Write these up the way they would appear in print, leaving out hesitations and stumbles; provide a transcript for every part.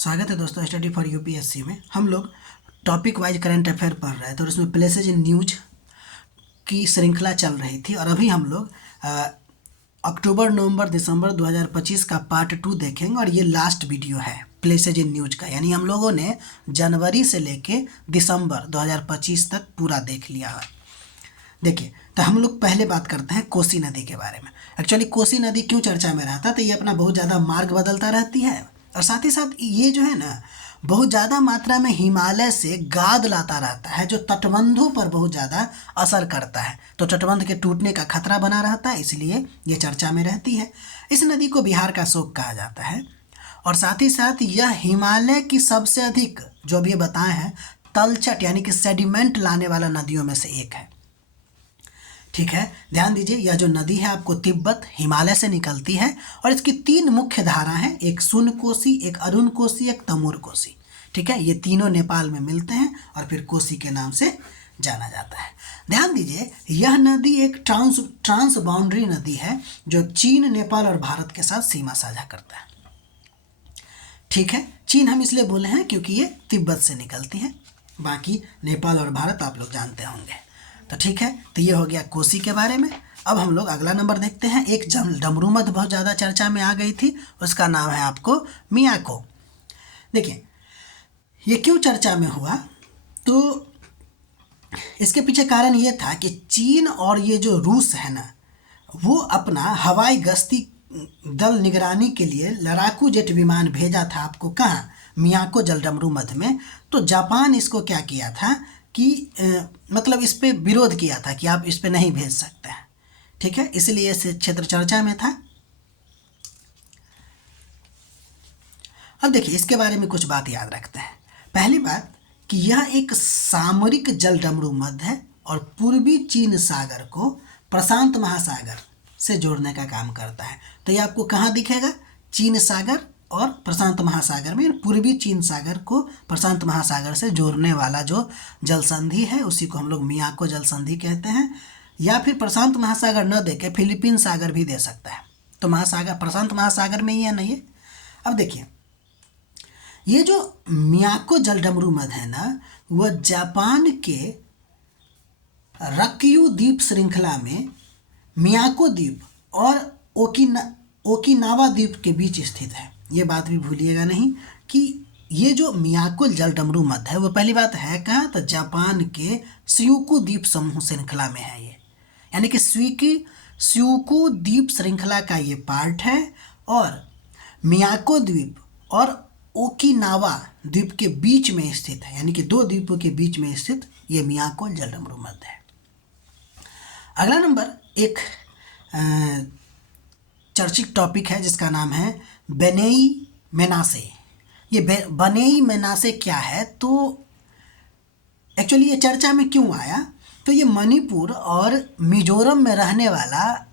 स्वागत है दोस्तों स्टडी फॉर यूपीएससी में। हम लोग टॉपिक वाइज करंट अफेयर पढ़ रहे थे और इसमें प्लेसेज इन न्यूज की श्रृंखला चल रही थी और अभी हम लोग अक्टूबर नवंबर दिसंबर 2025 का पार्ट 2 देखेंगे और ये लास्ट वीडियो है प्लेसेज इन न्यूज का। यानी हम लोगों ने जनवरी से लेके दिसंबर 2025 तक पूरा देख लिया है। देखिए, तो हम लोग पहले बात करते हैं कोसी नदी के बारे में। एक्चुअली कोसी नदी क्यों चर्चा में रहता है, तो ये अपना बहुत ज़्यादा मार्ग बदलता रहती है और साथ ही साथ ये जो है ना बहुत ज़्यादा मात्रा में हिमालय से गाद लाता रहता है जो तटबंधों पर बहुत ज़्यादा असर करता है। तो तटबंध के टूटने का खतरा बना रहता है, इसलिए ये चर्चा में रहती है। इस नदी को बिहार का शोक कहा जाता है और साथ ही साथ यह हिमालय की सबसे अधिक जो अभी बताए हैं तलछट यानी कि सेडिमेंट लाने वाला नदियों में से एक है। ठीक है, ध्यान दीजिए, यह जो नदी है आपको तिब्बत हिमालय से निकलती है और इसकी 3 मुख्य धारा हैं, एक सुन कोसी, एक अरुण कोसी, एक तमोर कोसी। ठीक है, ये तीनों नेपाल में मिलते हैं और फिर कोसी के नाम से जाना जाता है। ध्यान दीजिए, यह नदी एक ट्रांस बाउंड्री नदी है जो चीन, नेपाल और भारत के साथ सीमा साझा करता है। ठीक है, चीन हम इसलिए बोले हैं क्योंकि ये तिब्बत से निकलती है, बाकी नेपाल और भारत आप लोग जानते होंगे। तो ठीक है, तो ये हो गया कोसी के बारे में। अब हम लोग अगला नंबर देखते हैं। एक डमरू मध्य बहुत ज़्यादा चर्चा में आ गई थी, उसका नाम है आपको मियाको। देखिए, ये क्यों चर्चा में हुआ, तो इसके पीछे कारण ये था कि चीन और ये जो रूस है ना, वो अपना हवाई गश्ती दल निगरानी के लिए लड़ाकू जेट विमान भेजा था आपको कहाँ, मियाको जलडमरू मध्य में। तो जापान इसको क्या किया था कि मतलब इस पे विरोध किया था कि आप इस पे नहीं भेज सकते हैं। ठीक है, इसलिए इस क्षेत्र चर्चा में था। अब देखिए, इसके बारे में कुछ बात याद रखते हैं। पहली बात कि यह एक सामरिक जलडमरू मध्य है और पूर्वी चीन सागर को प्रशांत महासागर से जोड़ने का काम करता है। तो ये आपको कहाँ दिखेगा, चीन सागर और प्रशांत महासागर में, पूर्वी चीन सागर को प्रशांत महासागर से जोड़ने वाला जो जल संधि है उसी को हम लोग मियाको जल संधि कहते हैं। या फिर प्रशांत महासागर न दे के फिलीपीन सागर भी दे सकता है। तो महासागर प्रशांत महासागर में ही है ना ये। अब देखिए, ये जो मियाको जलडमरू मध्य है ना, वह जापान के रक्यू द्वीप श्रृंखला में मियाको द्वीप और ओकिनावा द्वीप के बीच स्थित है। ये बात भी भूलिएगा नहीं कि ये जो मियाको जलडमरू मध्य है वो पहली बात है कहाँ, तो जापान के श्यूकु द्वीप समूह श्रृंखला में है ये। यानी कि श्यूकु द्वीप श्रृंखला का ये पार्ट है और मियाको द्वीप और ओकिनावा द्वीप के बीच में स्थित है, यानी कि 2 द्वीपों के बीच में स्थित ये मियाको जलडमरू मध्य है। अगला नंबर एक चर्चित टॉपिक है जिसका नाम है बेनेई मेनासे। ये बनेई मेनासे क्या है, तो एक्चुअली ये चर्चा में क्यों आया, तो ये मणिपुर और मिजोरम में रहने वाला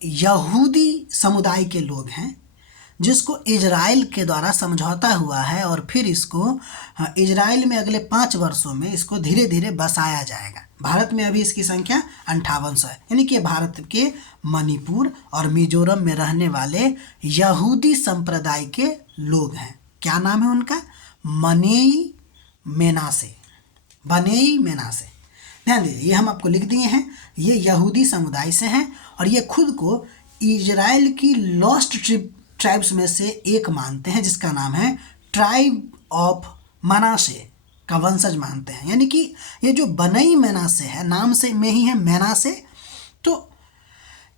यहूदी समुदाय के लोग हैं जिसको इजराइल के द्वारा समझौता हुआ है और फिर इसको इजराइल में अगले 5 वर्षों में इसको धीरे धीरे बसाया जाएगा। भारत में अभी इसकी संख्या 5800 है, यानी कि भारत के मणिपुर और मिजोरम में रहने वाले यहूदी संप्रदाय के लोग हैं। क्या नाम है उनका, बनेई मेनासे। ध्यान दीजिए, ये हम आपको लिख दिए हैं। ये यहूदी समुदाय से हैं और ये खुद को इजराइल की लॉस्ट ट्राइब्स में से एक मानते हैं जिसका नाम है ट्राइब ऑफ मनासे का वंशज मानते हैं। यानी कि ये जो बनेई मेनासे है, नाम से में ही है मेनासे। तो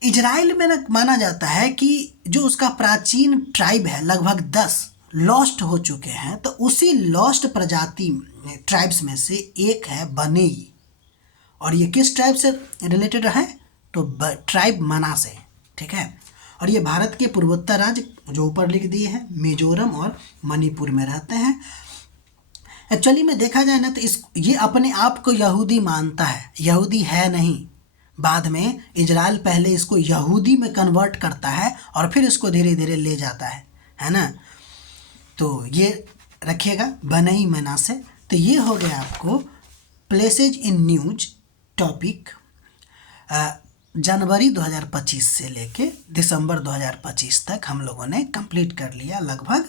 इजराइल में माना जाता है कि जो उसका प्राचीन ट्राइब है लगभग 10 लॉस्ट हो चुके हैं, तो उसी लॉस्ट प्रजाति ट्राइब्स में से एक है बनेई। और ये किस ट्राइब से रिलेटेड है, तो ट्राइब मनासे। ठीक है, और ये भारत के पूर्वोत्तर राज्य जो ऊपर लिख दिए हैं मिजोरम और मणिपुर में रहते हैं। एक्चुअली में देखा जाए ना तो ये अपने आप को यहूदी मानता है, यहूदी है नहीं। बाद में इजराइल पहले इसको यहूदी में कन्वर्ट करता है और फिर इसको धीरे धीरे ले जाता है ना। तो ये रखिएगा बनेई मेनासे। तो ये हो गया आपको प्लेसेज इन न्यूज टॉपिक जनवरी 2025 से लेके दिसंबर 2025 तक हम लोगों ने कंप्लीट कर लिया लगभग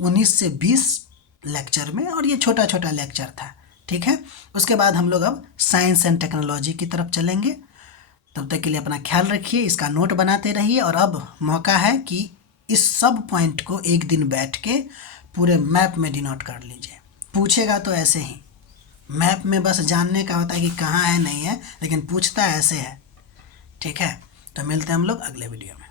19 से 20 लेक्चर में, और ये छोटा छोटा लेक्चर था। ठीक है, उसके बाद हम लोग अब साइंस एंड टेक्नोलॉजी की तरफ चलेंगे। तब तक के लिए अपना ख्याल रखिए, इसका नोट बनाते रहिए, और अब मौका है कि इस सब पॉइंट को एक दिन बैठ के पूरे मैप में डिनोट कर लीजिए। पूछेगा तो ऐसे ही, मैप में बस जानने का होता है कि कहाँ है नहीं है, लेकिन पूछता ऐसे है। ठीक है, तो मिलते हैं हम लोग अगले वीडियो में।